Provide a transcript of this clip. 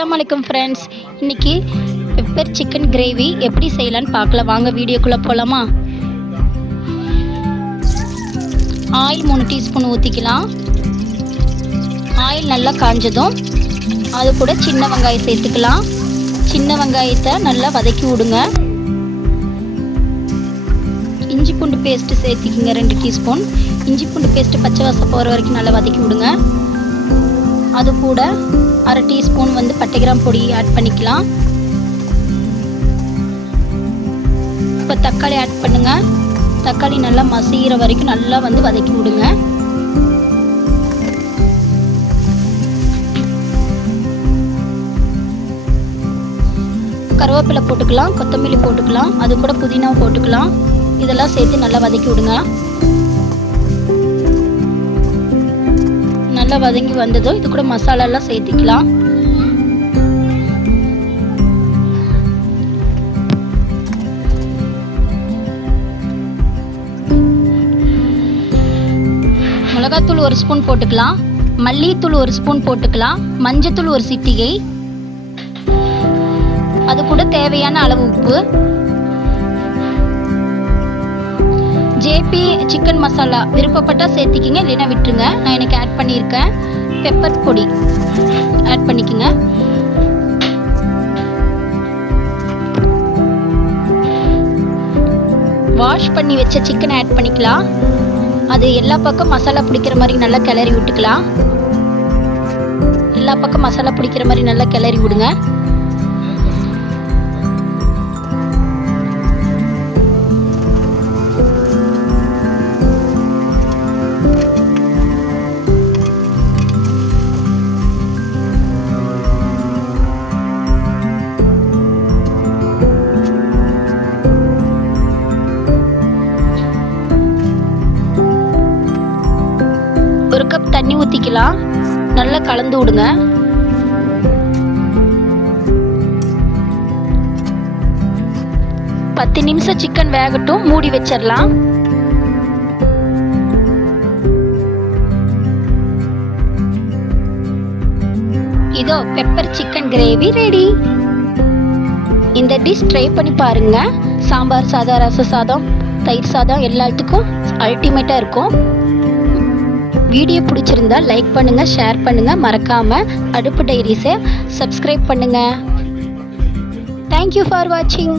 அஸ்லாம் வலைக்கம் ஃப்ரெண்ட்ஸ் இன்றைக்கி பெப்பர் சிக்கன் கிரேவி எப்படி செய்யலான்னு பார்க்கலாம் வாங்க வீடியோக்குள்ளே போகலாமா ஆயில் மூணு டீஸ்பூன் ஊற்றிக்கலாம் ஆயில் நல்லா காஞ்சதும் அது கூட சின்ன வெங்காயம் சேர்த்துக்கலாம். சின்ன வெங்காயத்தை நல்லா வதக்கி விடுங்க. இஞ்சி பூண்டு பேஸ்ட்டு சேர்த்துக்கிங்க ரெண்டு டீஸ்பூன் இஞ்சி பூண்டு பேஸ்ட்டு பச்சை வாசம் போகிற வரைக்கும் நல்லா வதக்கி விடுங்க. அது கூட அரை டீஸ்பூன் வந்து பட்டை கிராம் பொடி ஆட் பண்ணிக்கலாம். இப்போ தக்காளி ஆட் பண்ணுங்க. தக்காளி நல்லா மசிகிற வரைக்கும் நல்லா வந்து வதக்கி விடுங்க. கருவேப்பிலை போட்டுக்கலாம் கொத்தமல்லி போட்டுக்கலாம் அது கூட புதினா போட்டுக்கலாம். இதெல்லாம் சேர்த்து நல்லா வதக்கி விடுங்க. நல்லா வதங்கி வந்ததும் இது கூட மசாலாலாம் சேர்த்துக்கலாம். மிளகாத்தூள் ஒரு ஸ்பூன் போட்டுக்கலாம். மல்லித்தூள் ஒரு ஸ்பூன் போட்டுக்கலாம். மஞ்சத்தூள் ஒரு சிட்டிகை. அது கூட தேவையான அளவு உப்பு. ஜேபி சிக்கன் மசாலா விருப்பப்பட்டால் சேர்த்திக்கிங்க இல்லைன்னா விட்டுருங்க. நான் எனக்கு ஆட் பண்ணியிருக்கேன். பெப்பர் பொடி. ஆட் பண்ணிக்கோங்க. வாஷ் பண்ணி வச்ச சிக்கனை ஆட் பண்ணிக்கலாம். அது எல்லா பக்கம் மசாலா பிடிக்கிற மாதிரி நல்லா கிளறி விட்டுக்கலாம். எல்லா பக்கம் மசாலா பிடிக்கிற மாதிரி நல்லா கிளறி விடுங்க. கப் தண்ணி ஊற்றிக்கலாம் நல்லா கலந்து விடுங்க. பத்து நிமிஷம் சிக்கன் வேகட்டும் மூடி வச்சிடலாம். இதோ பெப்பர் சிக்கன் கிரேவி ரெடி இந்த டிஷ் ட்ரை பண்ணி பாருங்க. சாம்பார் சாதம் ரச சாதம் தயிர் சாதம் எல்லாத்துக்கும் அல்டிமேட்டாக இருக்கும். வீடியோ பிடிச்சிருந்தா லைக் பண்ணுங்கள் ஷேர் பண்ணுங்கள் மறக்காமல் அடுப்பு டைரிஸை சப்ஸ்கிரைப் பண்ணுங்கள் தேங்க்யூ ஃபார் வாட்சிங்